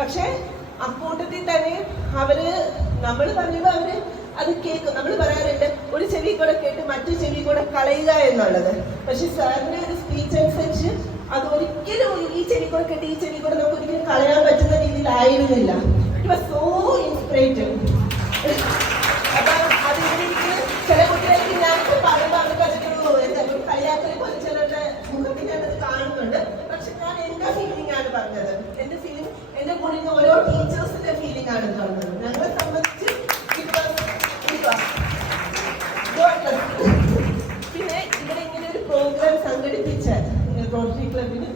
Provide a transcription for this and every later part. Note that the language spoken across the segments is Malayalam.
പക്ഷെ അക്കൂട്ടത്തിൽ തന്നെ അവര് നമ്മൾ പറയുമ്പോൾ അവര് അത് കേൾക്കും. നമ്മൾ പറയാറുണ്ട് ഒരു ചെവി കൂടെ കേട്ട് മറ്റു ചെവി കൂടെ കളയുക എന്നുള്ളത്. പക്ഷെ സാറിന്റെ ഒരു സ്പീച്ച് അനുസരിച്ച് അത് ഒരിക്കലും ഈ ചെവി കൂടെ കേട്ട് ഈ ചെവി കൂടെ നമുക്ക് ഒരിക്കലും കളയാൻ പറ്റുന്ന രീതിയിലായിരുന്നില്ല. It was so inspirative. അപ്പൊ അതിലേക്ക് ചില കുട്ടികൾക്ക് ഞാനിപ്പോ പറയുമ്പോൾ അവർക്ക് അതൊരു കളിയാക്കൽ പോലെ ചിലരുടെ മുഖത്ത് ഞാനത് കാണുന്നുണ്ട്. പക്ഷെ ഞാൻ എന്റെ ഫീലിംഗ് ആണ് പറഞ്ഞത്. എന്റെ ഫീലിംഗ് എന്റെ കൂടെ ഓരോ ടീച്ചേഴ്സിന്റെ ഫീലിംഗ് ആണ് പറഞ്ഞത്. ഞങ്ങളെ സംബന്ധിച്ച് പിന്നെ ഇവിടെ ഇങ്ങനെ ഒരു പ്രോഗ്രാം സംഘടിപ്പിച്ച റോട്ടറി ക്ലബിന്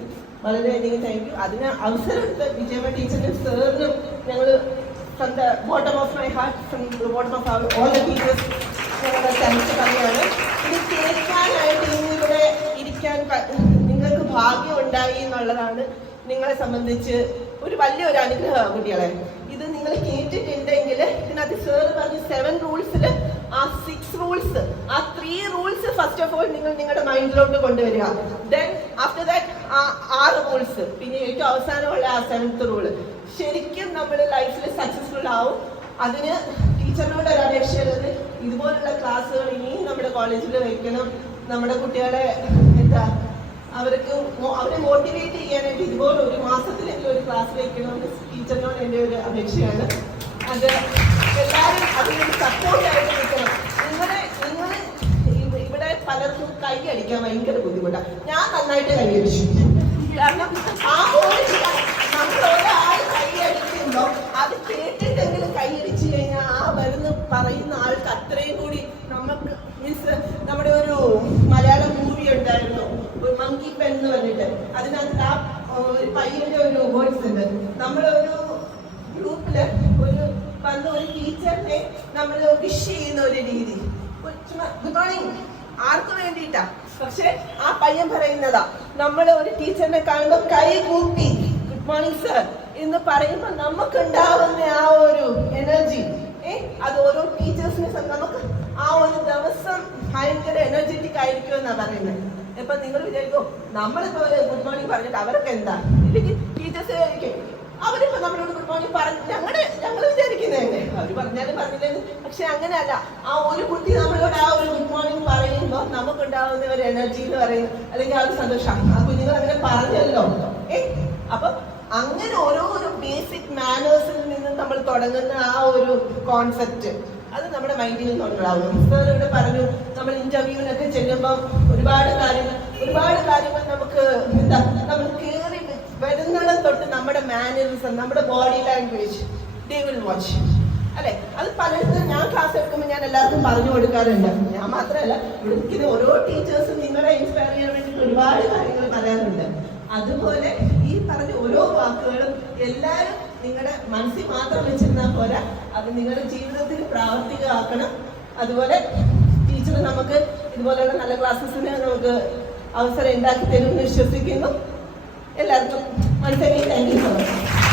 വളരെയധികം താങ്ക് യു. അതിന് അവസരം എടുത്ത വിജയമ്മ ടീച്ചറിനും സാറിനും ഞങ്ങൾ from the bottom of my heart, from the bottom of all the teachers ഞങ്ങളുടെ താങ്ക്സ് പറയുകയാണ്. ഇത് കേൾക്കാനായിട്ട് ഇന്നിവിടെ ഇരിക്കാൻ നിങ്ങൾക്ക് ഭാഗ്യം ഉണ്ടായി എന്നുള്ളതാണ് നിങ്ങളെ സംബന്ധിച്ച് ഒരു വലിയൊരു അനുഗ്രഹമാണ് കുട്ടികളെ. ഇത് നിങ്ങൾ കേട്ടിട്ടുണ്ടെങ്കിൽ ഇതിനകത്ത് സാറ് പറഞ്ഞ 7 റൂൾസിൽ ആ 6 റൂൾസ്, ആ 3 റൂൾസ് ഫസ്റ്റ് ഓഫ് ഓൾ നിങ്ങൾ നിങ്ങളുടെ മൈൻഡിലോട്ട് കൊണ്ടുവരിക. ദെൻ ആഫ്റ്റർ ദാറ്റ് ആ 6 റൂൾസ്, പിന്നെ ഏറ്റവും അവസാനമുള്ള ആ 7th റൂള് ശരിക്കും നമ്മുടെ ലൈഫിൽ സക്സസ്ഫുൾ ആവും. അതിന് ടീച്ചറിനോട് ഒരു അപേക്ഷയുള്ളത് ഇതുപോലുള്ള ക്ലാസ്സുകൾ ഇനിയും നമ്മുടെ കോളേജിൽ വയ്ക്കണം. നമ്മുടെ കുട്ടികളെ അവരെ മോട്ടിവേറ്റ് ചെയ്യാനായിട്ട് ഇതുപോലെ ഒരു മാസത്തിലെങ്കിലും ഒരു ക്ലാസ് വയ്ക്കണമെന്ന് ടീച്ചറിനോട് എൻ്റെ ഒരു അപേക്ഷയാണ്. അത് എല്ലാവരും അതിനൊരു സപ്പോർട്ടായിട്ട് നിൽക്കണം. നിങ്ങൾ ഇവിടെ പലർക്കും കൈ അടിക്കാൻ ഭയങ്കര ബുദ്ധിമുട്ടാണ്. ഞാൻ നന്നായിട്ട് കൈ അടിച്ചു. കാരണം ആ നമ്മൾ ഒരാൾ കൈ അടിക്കുമ്പോൾ അത് കേട്ടിട്ടെങ്കിലും കൈ അടിച്ചു കഴിഞ്ഞാൽ ആ പറയുന്ന ആൾക്ക് അത്രയും കൂടി നമുക്ക് മീൻസ് നമ്മുടെ ഒരു മലയാളം മൂവി ഉണ്ടായിരുന്നു, ഒരു മങ്കി പെൻ എന്ന് പറഞ്ഞിട്ട്. അതിനകത്ത് ആ ഒരു പയ്യന്റെ ഒരു വേർഡ്സ് ഉണ്ട്. നമ്മളൊരു ഗ്രൂപ്പില് വന്ന ഒരു ടീച്ചറിനെ നമ്മൾ വിഷ് ചെയ്യുന്ന ഒരു രീതി, ഗുഡ് മോർണിംഗ് ആർക്ക് വേണ്ടിയിട്ടാ. പക്ഷെ ആ പയ്യൻ പറയുന്നതാ, നമ്മൾ ഒരു ടീച്ചറിനെ കാണുമ്പോൾ കൈ കൂപ്പി ഗുഡ് മോർണിംഗ് സർ എന്ന് പറയുമ്പോൾ നമുക്കുണ്ടാവുന്ന ആ ഒരു എനർജി അത് ഓരോ ടീച്ചേഴ്സിനെ നമുക്ക് ആ ഒരു ദിവസം ഭയങ്കര എനർജറ്റിക് ആയിരിക്കും എന്നാ പറയുന്നത്. ഇപ്പൊ നിങ്ങൾ വിചാരിക്കും നമ്മളിപ്പോ ഗുഡ് മോർണിംഗ് പറഞ്ഞിട്ട് അവരൊക്കെ എന്താ, ഇല്ലെങ്കിൽ ടീച്ചേഴ്സ് വിചാരിക്കും അവരിപ്പോ നമ്മളോട് ഗുഡ് മോർണിംഗ് പറഞ്ഞു ഞങ്ങൾ വിചാരിക്കുന്നതല്ലേ അവർ പറഞ്ഞാലും പറഞ്ഞില്ലെന്ന്. പക്ഷെ അങ്ങനെയല്ല, ആ ഒരു കുട്ടി നമ്മളോട് ആ ഒരു ഗുഡ് മോർണിംഗ് പറയുമ്പോൾ നമുക്കുണ്ടാവുന്ന ഒരു എനർജി എന്ന് പറയുന്നത്, അല്ലെങ്കിൽ ആ ഒരു സന്തോഷം, ആ കുഞ്ഞുങ്ങൾ അങ്ങനെ പറഞ്ഞല്ലോ. അപ്പൊ അങ്ങനെ ഓരോ ബേസിക് മാനേഴ്സിൽ നിന്നും നമ്മൾ തുടങ്ങുന്ന ആ ഒരു കോൺസെപ്റ്റ് അത് നമ്മുടെ മൈൻഡിൽ നിന്നുണ്ടാവും. സാർ ഇവിടെ പറഞ്ഞു നമ്മൾ ഇന്റർവ്യൂവിനൊക്കെ ചെല്ലുമ്പോൾ ഒരുപാട് കാര്യങ്ങൾ നമുക്ക് നമ്മൾ കയറി വരുന്നിടം തൊട്ട് നമ്മുടെ മാനറിസം, നമ്മുടെ body language they will watch അല്ലെ. അത് പലയിടത്തും ഞാൻ ക്ലാസ് എടുക്കുമ്പോൾ ഞാൻ എല്ലാവർക്കും പറഞ്ഞു കൊടുക്കാറുണ്ട്. ഞാൻ മാത്രമല്ല, ഇവിടെ ഓരോ ടീച്ചേഴ്സും നിങ്ങളെ ഇൻസ്പയർ ചെയ്യാൻ വേണ്ടിയിട്ട് ഒരുപാട് കാര്യങ്ങൾ പറയാറുണ്ട്. അതുപോലെ ഈ പറഞ്ഞ ഓരോ വാക്കുകളും എല്ലാവരും നിങ്ങളുടെ മനസ്സിൽ മാത്രം വെച്ചിരുന്നാൽ പോരാ, അത് നിങ്ങളുടെ ജീവിതത്തിൽ പ്രാവർത്തികമാക്കണം. അതുപോലെ ടീച്ചർ നമുക്ക് ഇതുപോലെയുള്ള നല്ല ക്ലാസ്സസിന് നമുക്ക് അവസരം ഉണ്ടാക്കി തരുമെന്ന് വിശ്വസിക്കുന്നു. എല്ലാവർക്കും മനസ്സിലായി താങ്ക് യു സോ മച്ച്.